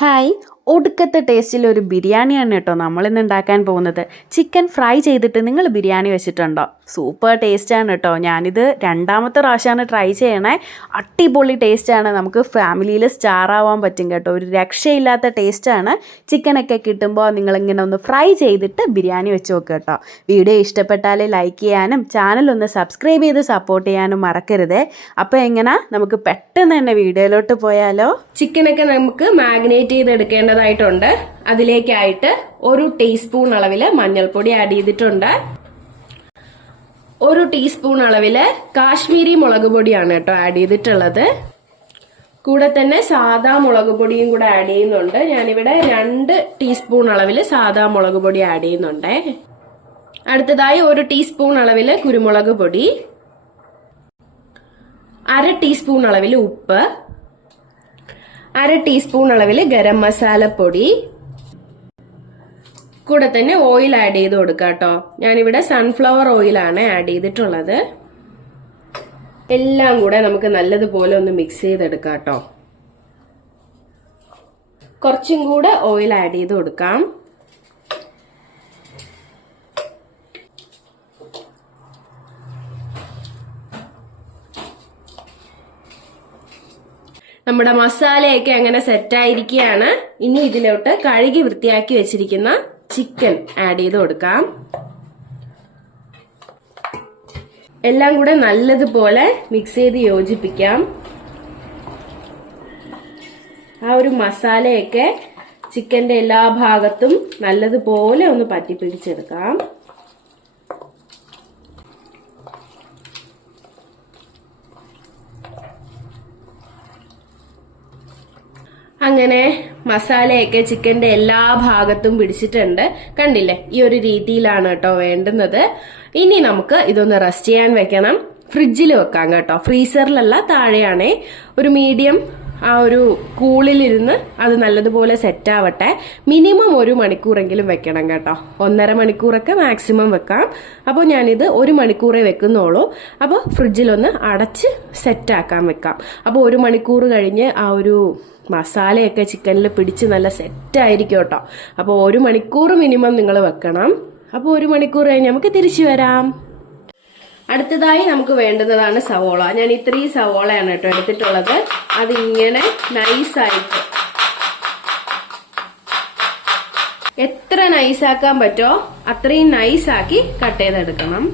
Hi, ഒടുക്കത്തെ ടേസ്റ്റിലൊരു ബിരിയാണിയാണ് കേട്ടോ നമ്മളിന്ന് ഉണ്ടാക്കാൻ പോകുന്നത്. ചിക്കൻ ഫ്രൈ ചെയ്തിട്ട് നിങ്ങൾ ബിരിയാണി വെച്ചിട്ടുണ്ടോ? സൂപ്പർ ടേസ്റ്റാണ് കേട്ടോ. ഞാനിത് രണ്ടാമത്തെ പ്രാവശ്യമാണ് ട്രൈ ചെയ്യണേ. അടിപൊളി ടേസ്റ്റാണ്. നമുക്ക് ഫാമിലിയിൽ സ്റ്റാറാവാൻ പറ്റും കേട്ടോ. ഒരു രക്ഷയില്ലാത്ത ടേസ്റ്റാണ്. ചിക്കനൊക്കെ കിട്ടുമ്പോൾ നിങ്ങളിങ്ങനെ ഒന്ന് ഫ്രൈ ചെയ്തിട്ട് ബിരിയാണി വെച്ച് നോക്കുക കേട്ടോ. വീഡിയോ ഇഷ്ടപ്പെട്ടാൽ ലൈക്ക് ചെയ്യാനും ചാനലൊന്ന് സബ്സ്ക്രൈബ് ചെയ്ത് സപ്പോർട്ട് ചെയ്യാനും മറക്കരുതേ. അപ്പോൾ എങ്ങനെ നമുക്ക് പെട്ടെന്ന് തന്നെ വീഡിയോയിലോട്ട് പോയാലോ? ചിക്കനൊക്കെ നമുക്ക് മാഗ്നേറ്റ് ചെയ്തെടുക്കേണ്ടതായിട്ടുണ്ട്. അതിലേക്കായിട്ട് 1 ടീസ്പൂൺ അളവില് മഞ്ഞൾപ്പൊടി ആഡ് ചെയ്തിട്ടുണ്ട്. 1 ടീസ്പൂൺ അളവില് കാശ്മീരി മുളക് പൊടിയാണ് കേട്ടോ ആഡ് ചെയ്തിട്ടുള്ളത്. കൂടെ തന്നെ സാദാ മുളക് പൊടിയും കൂടെ ആഡ് ചെയ്യുന്നുണ്ട്. ഞാനിവിടെ 2 ടീസ്പൂൺ അളവില് സാദാ മുളക് പൊടി ആഡ് ചെയ്യുന്നുണ്ട്. അടുത്തതായി 1 ടീസ്പൂൺ അളവില് കുരുമുളക് പൊടി, 1/2 ടീസ്പൂൺ അളവില് ഉപ്പ്, 1/2 ടീസ്പൂൺ അളവില് ഗരം മസാലപ്പൊടി, കൂടെ തന്നെ ഓയിൽ ആഡ് ചെയ്ത് കൊടുക്കുക കേട്ടോ. ഞാനിവിടെ സൺഫ്ലവർ ഓയിലാണ് ആഡ് ചെയ്തിട്ടുള്ളത്. എല്ലാം കൂടെ നമുക്ക് നല്ലതുപോലെ ഒന്ന് മിക്സ് ചെയ്തെടുക്കാം കേട്ടോ. കുറച്ചും കൂടെ ഓയിൽ ആഡ് ചെയ്ത് കൊടുക്കാം. നമ്മുടെ മസാലയൊക്കെ അങ്ങനെ സെറ്റായിരിക്കുകയാണ്. ഇനി ഇതിലോട്ട് കഴുകി വൃത്തിയാക്കി വെച്ചിരിക്കുന്ന ചിക്കൻ ആഡ് ചെയ്ത് കൊടുക്കാം. എല്ലാം കൂടെ നല്ലതുപോലെ മിക്സ് ചെയ്ത് യോജിപ്പിക്കാം. ആ ഒരു മസാലയൊക്കെ ചിക്കന്റെ എല്ലാ ഭാഗത്തും നല്ലതുപോലെ ഒന്ന് പറ്റിപ്പിടിച്ചെടുക്കാം. അങ്ങനെ മസാലയൊക്കെ ചിക്കന്റെ എല്ലാ ഭാഗത്തും പിടിച്ചിട്ടുണ്ട്. കണ്ടില്ലേ? ഈ ഒരു രീതിയിലാണ് കേട്ടോ വേണ്ടുന്നത്. ഇനി നമുക്ക് ഇതൊന്ന് റെസ്റ്റ് ചെയ്യാൻ വെക്കണം. ഫ്രിഡ്ജിൽ വെക്കാം കേട്ടോ. ഫ്രീസറിലല്ല, താഴെയാണേ. ഒരു മീഡിയം ആ ഒരു കൂളിലിരുന്ന് അത് നല്ലതുപോലെ സെറ്റ് ആവട്ടെ. മിനിമം 1 മണിക്കൂറെങ്കിലും വെക്കണം കേട്ടോ. 1.5 മണിക്കൂറൊക്കെ മാക്സിമം വെക്കാം. അപ്പോൾ ഞാനിത് 1 മണിക്കൂറേ വെക്കുന്നുള്ളൂ. അപ്പോൾ ഫ്രിഡ്ജിലൊന്ന് അടച്ച് സെറ്റാക്കാൻ വെക്കാം. അപ്പോൾ 1 മണിക്കൂർ കഴിഞ്ഞ് ആ ഒരു മസാലയൊക്കെ ചിക്കനിൽ പിടിച്ച് നല്ല സെറ്റായിരിക്കും കേട്ടോ. അപ്പോൾ 1 മണിക്കൂർ മിനിമം നിങ്ങൾ വെക്കണം. അപ്പോൾ 1 മണിക്കൂർ കഴിഞ്ഞ് നമുക്ക് തിരിച്ചു വരാം. അടുത്തതായി നമുക്ക് വേണ്ടുന്നതാണ് സവോള. ഞാൻ ഇത്രയും സവോളയാണ് കേട്ടോ എടുത്തിട്ടുള്ളത്. അതിങ്ങനെ നൈസായിട്ട് എത്ര നൈസാക്കാൻ പറ്റുമോ അത്രയും നൈസാക്കി കട്ട് ചെയ്തെടുക്കണം.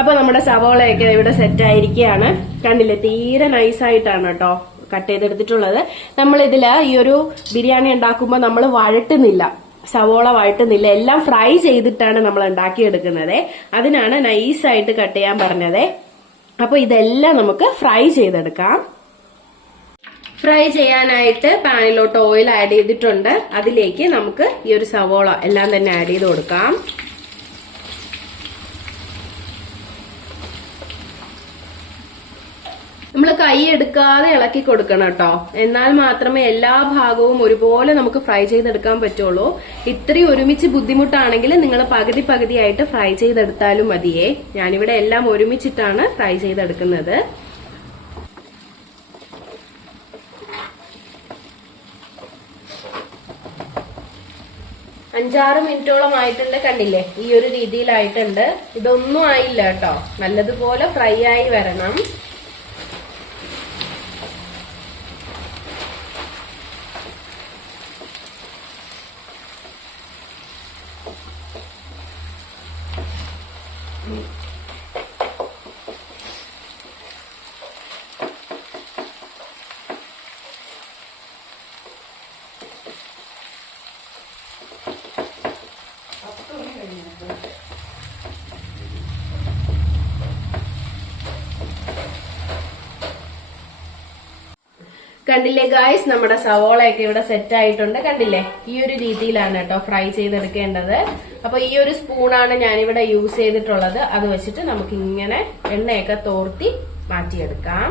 അപ്പൊ നമ്മുടെ സവോളയൊക്കെ ഇവിടെ സെറ്റ് ആയിരിക്കുകയാണ്. കണ്ടില്ലേ? തീരെ നൈസായിട്ടാണ് കേട്ടോ കട്ട് ചെയ്തെടുത്തിട്ടുള്ളത്. നമ്മൾ ഇതില് ഈ ഒരു ബിരിയാണി ഉണ്ടാക്കുമ്പോൾ നമ്മൾ വഴട്ടുന്നില്ല, സവോള വഴട്ടുന്നില്ല. എല്ലാം ഫ്രൈ ചെയ്തിട്ടാണ് നമ്മൾ ഉണ്ടാക്കിയെടുക്കുന്നത്. അതിനാണ് നൈസായിട്ട് കട്ട് ചെയ്യാൻ പറഞ്ഞത്. അപ്പൊ ഇതെല്ലാം നമുക്ക് ഫ്രൈ ചെയ്തെടുക്കാം. ഫ്രൈ ചെയ്യാനായിട്ട് പാനിലോട്ട് ഓയിൽ ആഡ് ചെയ്തിട്ടുണ്ട്. അതിലേക്ക് നമുക്ക് ഈ ഒരു സവോള എല്ലാം തന്നെ ആഡ് ചെയ്ത് കൊടുക്കാം. നമ്മൾ കൈ എടുക്കാതെ ഇളക്കി കൊടുക്കണം കേട്ടോ. എന്നാൽ മാത്രമേ എല്ലാ ഭാഗവും ഒരുപോലെ നമുക്ക് ഫ്രൈ ചെയ്തെടുക്കാൻ പറ്റുള്ളൂ. ഇത്രയും ഒരുമിച്ച് ബുദ്ധിമുട്ടാണെങ്കിൽ നിങ്ങൾ പകുതി പകുതിയായിട്ട് ഫ്രൈ ചെയ്തെടുത്താലും മതിയേ. ഞാനിവിടെ എല്ലാം ഒരുമിച്ചിട്ടാണ് ഫ്രൈ ചെയ്തെടുക്കുന്നത്. അഞ്ചാറ് മിനിറ്റോളം ആയിട്ടുണ്ട്. കണ്ടില്ലേ? ഈ ഒരു രീതിയിലായിട്ടുണ്ട്. ഇതൊന്നും ആയില്ല കേട്ടോ. നല്ലതുപോലെ ഫ്രൈ ആയി വരണം. കണ്ടില്ലേ ഗായ്സ്? നമ്മുടെ സവോളയൊക്കെ ഇവിടെ സെറ്റ് ആയിട്ടുണ്ട്. കണ്ടില്ലേ? ഈ ഒരു രീതിയിലാണ് കേട്ടോ ഫ്രൈ ചെയ്തെടുക്കേണ്ടത്. അപ്പൊ ഈ ഒരു സ്പൂണാണ് ഞാനിവിടെ യൂസ് ചെയ്തിട്ടുള്ളത്. അത് വെച്ചിട്ട് നമുക്ക് ഇങ്ങനെ എണ്ണയൊക്കെ തോർത്തി മാറ്റിയെടുക്കാം.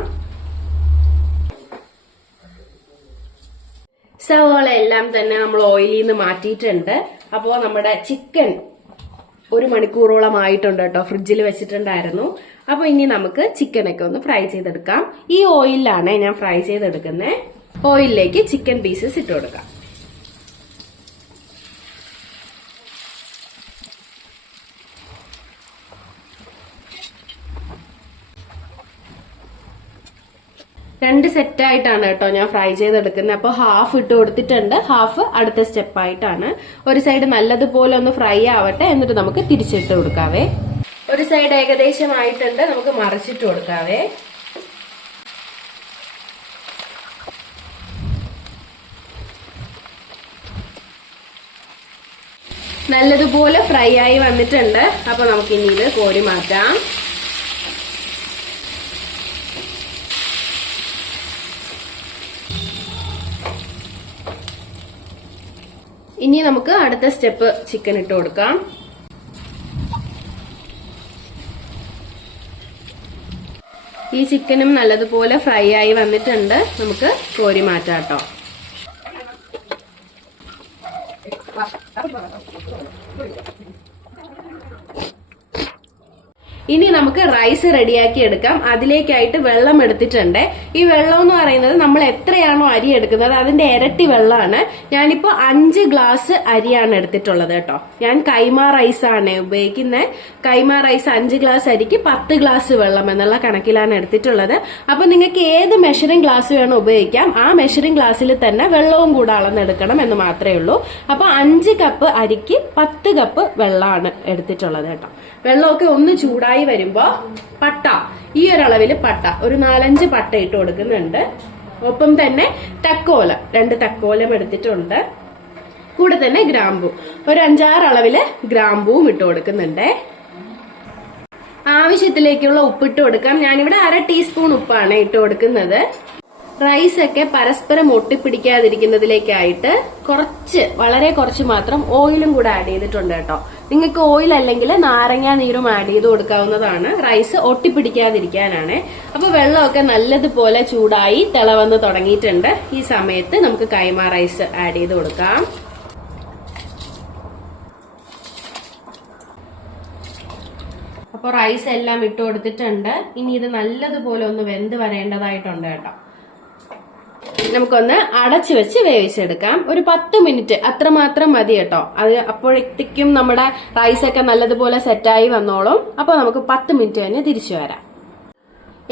സവോള എല്ലാം തന്നെ നമ്മൾ ഓയിലിൽ നിന്ന് മാറ്റിയിട്ടുണ്ട്. അപ്പോൾ നമ്മുടെ ചിക്കൻ 1 മണിക്കൂറോളം ആയിട്ടുണ്ട് കേട്ടോ. ഫ്രിഡ്ജിൽ വെച്ചിട്ടുണ്ടായിരുന്നു. അപ്പൊ ഇനി നമുക്ക് ചിക്കനൊക്കെ ഒന്ന് ഫ്രൈ ചെയ്തെടുക്കാം. ഈ ഓയിലാണ് ഞാൻ ഫ്രൈ ചെയ്തെടുക്കുന്നത്. ഓയിലിലേക്ക് ചിക്കൻ പീസസ് ഇട്ട് കൊടുക്കാം. രണ്ട് സെറ്റായിട്ടാണ് കേട്ടോ ഞാൻ ഫ്രൈ ചെയ്തെടുക്കുന്നത്. അപ്പോൾ ഹാഫ് ഇട്ട് കൊടുത്തിട്ടുണ്ട്, ഹാഫ് അടുത്ത സ്റ്റെപ്പായിട്ടാണ്. ഒരു സൈഡ് നല്ലതുപോലെ ഒന്ന് ഫ്രൈ ആവട്ടെ, എന്നിട്ട് നമുക്ക് തിരിച്ചിട്ട് കൊടുക്കാവേ. ഒരു സൈഡ് ഏകദേശം ആയിട്ടുണ്ട്, നമുക്ക് മറിച്ചിട്ട് കൊടുക്കാവേ. നല്ലതുപോലെ ഫ്രൈ ആയി വന്നിട്ടുണ്ട്. അപ്പൊ നമുക്ക് ഇനി ഇത് കോരി മാറ്റാം. ഇനി നമുക്ക് അടുത്ത സ്റ്റെപ്പ് ചിക്കൻ ഇട്ട് കൊടുക്കാം. ഈ ചിക്കനും നല്ലതുപോലെ ഫ്രൈ ആയി വന്നിട്ടുണ്ട്, നമുക്ക് കോരി മാറ്റാം കേട്ടോ. ഇനി നമുക്ക് റൈസ് റെഡിയാക്കി എടുക്കാം. അതിലേക്കായിട്ട് വെള്ളം എടുത്തിട്ടുണ്ട്. ഈ വെള്ളം എന്ന് പറയുന്നത് നമ്മൾ എത്രയാണോ അരി എടുക്കുന്നത് അതിന്റെ ഇരട്ടി വെള്ളമാണ്. ഞാനിപ്പോ 5 ഗ്ലാസ് അരിയാണ് എടുത്തിട്ടുള്ളത് കേട്ടോ. ഞാൻ കൈമ റൈസ് ആണ് ഉപയോഗിക്കുന്നത്. കൈമ റൈസ് 5 ഗ്ലാസ് അരിക്ക് 10 ഗ്ലാസ് വെള്ളം എന്നുള്ള കണക്കിലാണ് എടുത്തിട്ടുള്ളത്. അപ്പൊ നിങ്ങൾക്ക് ഏത് മെഷറിംഗ് ഗ്ലാസ് വേണോ ഉപയോഗിക്കാം. ആ മെഷറിംഗ് ഗ്ലാസ്സിൽ തന്നെ വെള്ളവും കൂടെ അളന്നെടുക്കണം എന്ന് മാത്രമേ ഉള്ളൂ. അപ്പൊ 5 കപ്പ് അരിക്ക് 10 കപ്പ് വെള്ളമാണ് എടുത്തിട്ടുള്ളത് കേട്ടോ. വെള്ളമൊക്കെ ഒന്ന് ചൂടായി വരുമ്പോ പട്ട, ഈ ഒരളവില് പട്ട ഒരു 4-5 പട്ട ഇട്ട് കൊടുക്കുന്നുണ്ട്. ഒപ്പം തന്നെ തക്കോല 2 തക്കോലം എടുത്തിട്ടുണ്ട്. കൂടെ തന്നെ ഗ്രാമ്പൂ ഒരു 5-6 അളവില് ഗ്രാമ്പൂവും ഇട്ട് കൊടുക്കുന്നുണ്ട്. ആവശ്യത്തിലേക്കുള്ള ഉപ്പിട്ട് കൊടുക്കാം. ഞാനിവിടെ 1/2 ടീസ്പൂൺ ഉപ്പാണ് ഇട്ട് കൊടുക്കുന്നത്. റൈസ് ഒക്കെ പരസ്പരം ഒട്ടിപ്പിടിക്കാതിരിക്കുന്നതിലേക്കായിട്ട് വളരെ കുറച്ച് മാത്രം ഓയിലും കൂടെ ആഡ് ചെയ്തിട്ടുണ്ട് കേട്ടോ. നിങ്ങൾക്ക് ഓയിൽ അല്ലെങ്കിൽ നാരങ്ങ നീരും ആഡ് ചെയ്ത് കൊടുക്കാവുന്നതാണ്. റൈസ് ഒട്ടിപ്പിടിക്കാതിരിക്കാനാണ്. അപ്പൊ വെള്ളമൊക്കെ നല്ലതുപോലെ ചൂടായി തിളവന്ന് തുടങ്ങിയിട്ടുണ്ട്. ഈ സമയത്ത് നമുക്ക് കൈമ റൈസ് ആഡ് ചെയ്ത് കൊടുക്കാം. അപ്പൊ റൈസ് എല്ലാം ഇട്ട് കൊടുത്തിട്ടുണ്ട്. ഇനി ഇത് നല്ലതുപോലെ ഒന്ന് വെന്ത് വരേണ്ടതായിട്ടുണ്ട് കേട്ടോ. നമുക്കൊന്ന് അടച്ചു വെച്ച് വേവിച്ചെടുക്കാം. ഒരു 10 മിനിറ്റ് അത്രമാത്രം മതി കേട്ടോ. അത് അപ്പോഴത്തേക്കും നമ്മുടെ റൈസൊക്കെ നല്ലതുപോലെ സെറ്റായി വന്നോളും. അപ്പൊ നമുക്ക് 10 മിനിറ്റ് കഴിഞ്ഞ് തിരിച്ചു വരാം.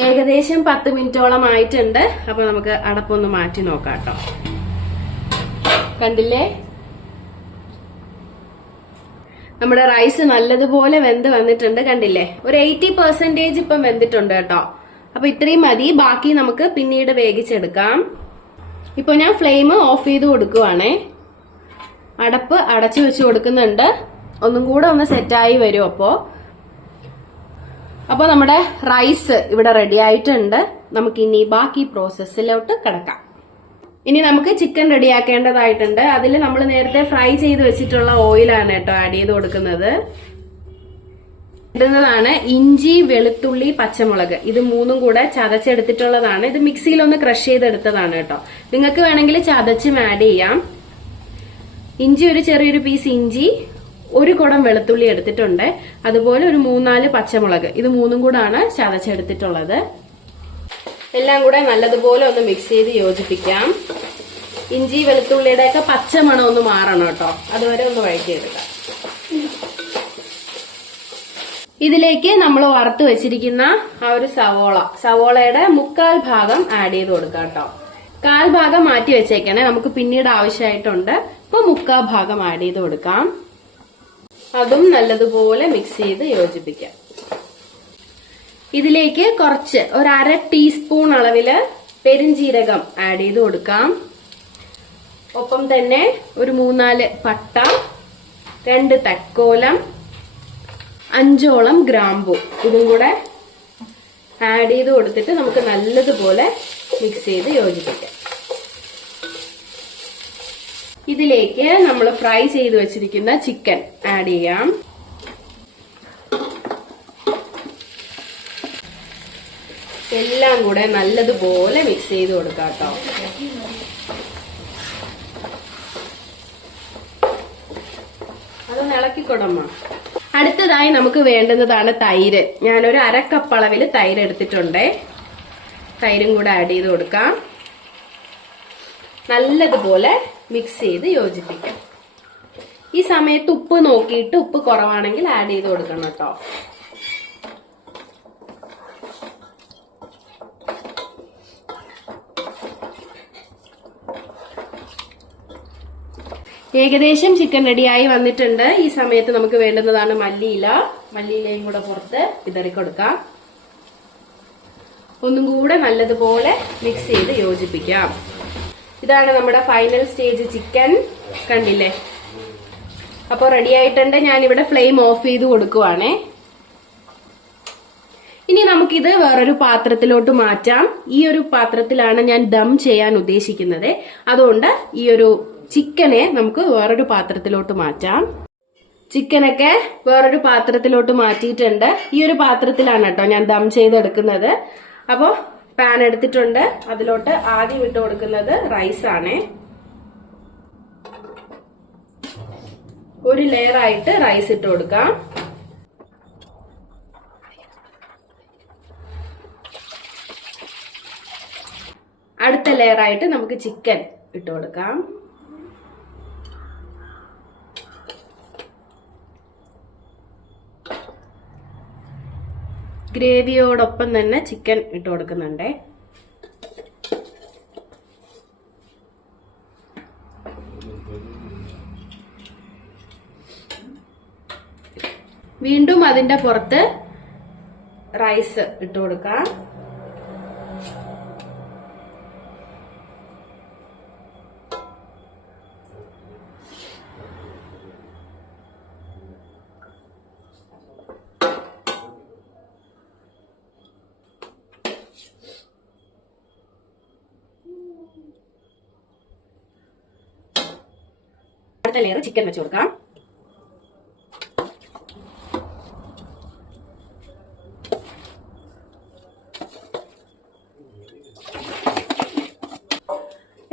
ഏകദേശം 10 മിനിറ്റോളം ആയിട്ടുണ്ട്. അപ്പൊ നമുക്ക് അടപ്പൊന്ന് മാറ്റി നോക്കാം കേട്ടോ. കണ്ടില്ലേ, നമ്മുടെ റൈസ് നല്ലതുപോലെ വെന്ത് വന്നിട്ടുണ്ട്. കണ്ടില്ലേ, ഒരു 80% ഇപ്പം വെന്തിട്ടുണ്ട് കേട്ടോ. അപ്പൊ ഇത്രയും മതി. ബാക്കി നമുക്ക് പിന്നീട് വേവിച്ചെടുക്കാം. ഇപ്പൊ ഞാൻ ഫ്ലെയിം ഓഫ് ചെയ്ത് കൊടുക്കുവാണേ. അടപ്പ് അടച്ചു വെച്ച് കൊടുക്കുന്നുണ്ട്. ഒന്നും കൂടെ ഒന്ന് സെറ്റായി വരും. അപ്പോ നമ്മുടെ റൈസ് ഇവിടെ റെഡി ആയിട്ടുണ്ട്. നമുക്ക് ഇനി ബാക്കി പ്രോസസ്സിലോട്ട് കിടക്കാം. ഇനി നമുക്ക് ചിക്കൻ റെഡിയാക്കേണ്ടതായിട്ടുണ്ട്. അതിൽ നമ്മൾ നേരത്തെ ഫ്രൈ ചെയ്ത് വെച്ചിട്ടുള്ള ഓയിലാണ് കേട്ടോ ആഡ് ചെയ്ത് കൊടുക്കുന്നത്. ഇടുന്നതാണ് ഇഞ്ചി, വെളുത്തുള്ളി, പച്ചമുളക്. ഇത് 3ഉം കൂടെ ചതച്ചെടുത്തിട്ടുള്ളതാണ്. ഇത് മിക്സിയിൽ ഒന്ന് ക്രഷ് ചെയ്തെടുത്തതാണ് കേട്ടോ. നിങ്ങൾക്ക് വേണമെങ്കിൽ ചതച്ചും ആഡ് ചെയ്യാം. ഇഞ്ചി ഒരു ചെറിയൊരു പീസ് ഇഞ്ചി, 1 കുടം വെളുത്തുള്ളി എടുത്തിട്ടുണ്ട്. അതുപോലെ ഒരു 3-4 പച്ചമുളക്. ഇത് 3ഉം കൂടാണ് ചതച്ചെടുത്തിട്ടുള്ളത്. എല്ലാം കൂടെ നല്ലതുപോലെ ഒന്ന് മിക്സ് ചെയ്ത് യോജിപ്പിക്കാം. ഇഞ്ചി വെളുത്തുള്ളിയുടെ ഒക്കെ പച്ചമണം ഒന്ന് മാറണം കേട്ടോ. അതുവരെ ഒന്ന് വഴറ്റിയെടുക്കാം. ഇതിലേക്ക് നമ്മൾ വറുത്ത് വെച്ചിരിക്കുന്ന ആ ഒരു സവോളയുടെ 1/4 ഭാഗം ആഡ് ചെയ്ത് കൊടുക്കാം കേട്ടോ. 1/4 ഭാഗം മാറ്റി വെച്ചേക്കണേ, നമുക്ക് പിന്നീട് ആവശ്യമായിട്ടുണ്ട്. ഇപ്പൊ 1/4 ഭാഗം ആഡ് ചെയ്ത് കൊടുക്കാം. അതും നല്ലതുപോലെ മിക്സ് ചെയ്ത് യോജിപ്പിക്കാം. ഇതിലേക്ക് കുറച്ച് ഒരു 1/2 ടീസ്പൂൺ അളവില് പെരിഞ്ജീരകം ആഡ് ചെയ്ത് കൊടുക്കാം. ഒപ്പം തന്നെ ഒരു 3-4 പട്ട, 2 തക്കോലം, 5ഓളം ഗ്രാമ്പൂ ഇതും കൂടെ ആഡ് ചെയ്ത് കൊടുത്തിട്ട് നമുക്ക് നല്ലതുപോലെ മിക്സ് ചെയ്ത് യോജിപ്പിക്കാം. ഇതിലേക്ക് നമ്മൾ ഫ്രൈ ചെയ്ത് വെച്ചിരിക്കുന്ന ചിക്കൻ ആഡ് ചെയ്യാം. എല്ലാം കൂടെ നല്ലതുപോലെ മിക്സ് ചെയ്ത് കൊടുക്കാം കേട്ടോ. അതൊന്ന് ഇളക്കിക്കൊടമ്മ. അടുത്തതായി നമുക്ക് വേണ്ടുന്നതാണ് തൈര്. ഞാനൊരു 1/2 കപ്പ് അളവിൽ തൈര് എടുത്തിട്ടുണ്ട്. തൈരും കൂടെ ആഡ് ചെയ്ത് കൊടുക്കാം. നല്ലതുപോലെ മിക്സ് ചെയ്ത് യോജിപ്പിക്കാം. ഈ സമയത്ത് ഉപ്പ് നോക്കിയിട്ട് ഉപ്പ് കുറവാണെങ്കിൽ ആഡ് ചെയ്ത് കൊടുക്കണം കേട്ടോ. ഏകദേശം ചിക്കൻ റെഡിയായി വന്നിട്ടുണ്ട്. ഈ സമയത്ത് നമുക്ക് വേണ്ടുന്നതാണ് മല്ലിയില. മല്ലിയിലയും കൂടെ പുറത്ത് വിതറി കൊടുക്കാം. ഒന്നും കൂടെ നല്ലതുപോലെ മിക്സ് ചെയ്ത് യോജിപ്പിക്കാം. ഇതാണ് നമ്മുടെ ഫൈനൽ സ്റ്റേജ് ചിക്കൻ. കണ്ടില്ലേ? അപ്പോൾ റെഡി ആയിട്ടുണ്ട്. ഞാനിവിടെ ഫ്ലെയിം ഓഫ് ചെയ്ത് കൊടുക്കുവാണേ. ഇനി നമുക്കിത് വേറൊരു പാത്രത്തിലോട്ട് മാറ്റാം. ഈ ഒരു പാത്രത്തിലാണ് ഞാൻ ദം ചെയ്യാൻ ഉദ്ദേശിക്കുന്നത്. അതുകൊണ്ട് ഈ ഒരു ചിക്കനെ നമുക്ക് വേറൊരു പാത്രത്തിലോട്ട് മാറ്റാം. ചിക്കനൊക്കെ വേറൊരു പാത്രത്തിലോട്ട് മാറ്റിയിട്ടുണ്ട്. ഈ ഒരു പാത്രത്തിലാണ് കേട്ടോ ഞാൻ ദം ചെയ്തെടുക്കുന്നത്. അപ്പോൾ പാൻ എടുത്തിട്ടുണ്ട്. അതിലോട്ട് ആദ്യം ഇട്ട് കൊടുക്കുന്നത് റൈസ് ആണ്. ഒരു ലെയർ ആയിട്ട് റൈസ് ഇട്ട് കൊടുക്കാം. അടുത്ത ലെയർ ആയിട്ട് നമുക്ക് ചിക്കൻ ഇട്ട് കൊടുക്കാം. ഗ്രേവിയോടൊപ്പം തന്നെ ചിക്കൻ ഇട്ട് കൊടുക്കുന്നുണ്ട്. വീണ്ടും അതിന്റെ പുറത്ത് റൈസ് ഇട്ട് കൊടുക്കാം. അടുത്ത ലെയർ ചിക്കൻ വെച്ച് കൊടുക്കാം.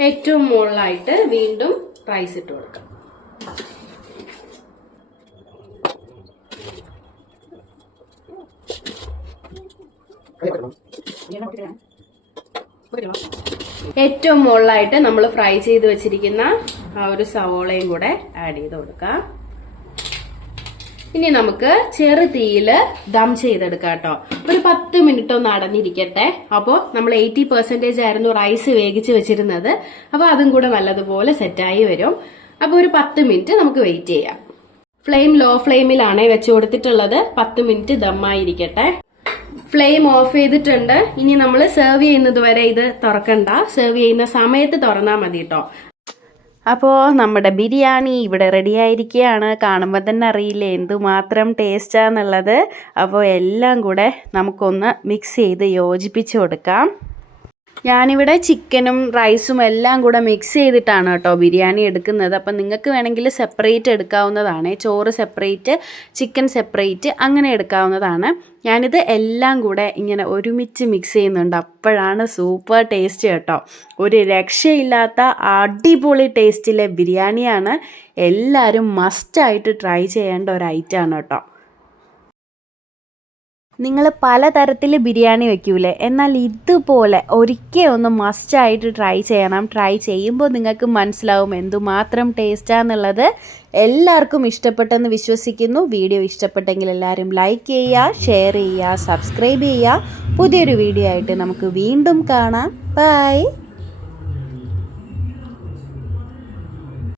ഏറ്റവും മുകളിലായിട്ട് വീണ്ടും റൈസ് ഇട്ട് കൊടുക്കാം. ഏറ്റവും മുകളിലായിട്ട് നമ്മൾ ഫ്രൈ ചെയ്ത് വെച്ചിരിക്കുന്ന ആ ഒരു സവോളയും കൂടെ ആഡ് ചെയ്ത് കൊടുക്കാം. ഇനി നമുക്ക് ചെറു തീയില് ദം ചെയ്തെടുക്കാം കേട്ടോ. ഒരു 10 മിനിറ്റ് ഒന്ന് അടഞ്ഞിരിക്കട്ടെ. അപ്പോൾ നമ്മൾ 80% ആയിരുന്നു റൈസ് വേവിച്ച് വെച്ചിരുന്നത്. അപ്പോൾ അതും കൂടെ നല്ലതുപോലെ സെറ്റായി വരും. അപ്പോൾ ഒരു 10 മിനിറ്റ് നമുക്ക് വെയിറ്റ് ചെയ്യാം. ഫ്ലെയിം ലോ ഫ്ലെയിമിലാണ് വെച്ച് കൊടുത്തിട്ടുള്ളത്. 10 മിനിറ്റ് ദമ്മായിരിക്കട്ടെ. ഫ്ലെയിം ഓഫ് ചെയ്തിട്ടുണ്ട്. ഇനി നമ്മൾ സെർവ് ചെയ്യുന്നത് വരെ ഇത് തുറക്കണ്ട. സെർവ് ചെയ്യുന്ന സമയത്ത് തുറന്നാൽ മതി കേട്ടോ. അപ്പോൾ നമ്മുടെ ബിരിയാണി ഇവിടെ റെഡി ആയിരിക്കുകയാണ്. കാണുമ്പോൾ തന്നെ അറിയില്ലേ എന്തുമാത്രം ടേസ്റ്റാന്നുള്ളത്. അപ്പോൾ എല്ലാം കൂടെ നമുക്കൊന്ന് മിക്സ് ചെയ്ത് യോജിപ്പിച്ച് കൊടുക്കാം. ഞാനിവിടെ ചിക്കനും റൈസും എല്ലാം കൂടെ മിക്സ് ചെയ്തിട്ടാണ് കേട്ടോ ബിരിയാണി എടുക്കുന്നത്. അപ്പം നിങ്ങൾക്ക് വേണമെങ്കിൽ സെപ്പറേറ്റ് എടുക്കാവുന്നതാണ്. ചോറ് സെപ്പറേറ്റ്, ചിക്കൻ സെപ്പറേറ്റ് അങ്ങനെ എടുക്കാവുന്നതാണ്. ഞാനിത് എല്ലാം കൂടെ ഇങ്ങനെ ഒരുമിച്ച് മിക്സ് ചെയ്യുന്നുണ്ട്. അപ്പോഴാണ് സൂപ്പർ ടേസ്റ്റ് കേട്ടോ. ഒരു രക്ഷയില്ലാത്ത അടിപൊളി ടേസ്റ്റിലെ ബിരിയാണിയാണ്. എല്ലാവരും മസ്റ്റായിട്ട് ട്രൈ ചെയ്യേണ്ട ഒരു ഐറ്റമാണ് കേട്ടോ. നിങ്ങൾ പലതരത്തിൽ ബിരിയാണി വെക്കൂലേ, എന്നാൽ ഇതുപോലെ ഒരിക്കൽ ഒന്ന് മസ്റ്റായിട്ട് ട്രൈ ചെയ്യണം. ട്രൈ ചെയ്യുമ്പോൾ നിങ്ങൾക്ക് മനസ്സിലാവും എന്തുമാത്രം ടേസ്റ്റാന്നുള്ളത്. എല്ലാവർക്കും ഇഷ്ടപ്പെട്ടെന്ന് വിശ്വസിക്കുന്നു. വീഡിയോ ഇഷ്ടപ്പെട്ടെങ്കിൽ എല്ലാവരും ലൈക്ക് ചെയ്യുക, ഷെയർ ചെയ്യുക, സബ്സ്ക്രൈബ് ചെയ്യുക. പുതിയൊരു വീഡിയോ ആയിട്ട് നമുക്ക് വീണ്ടും കാണാം. ബൈ.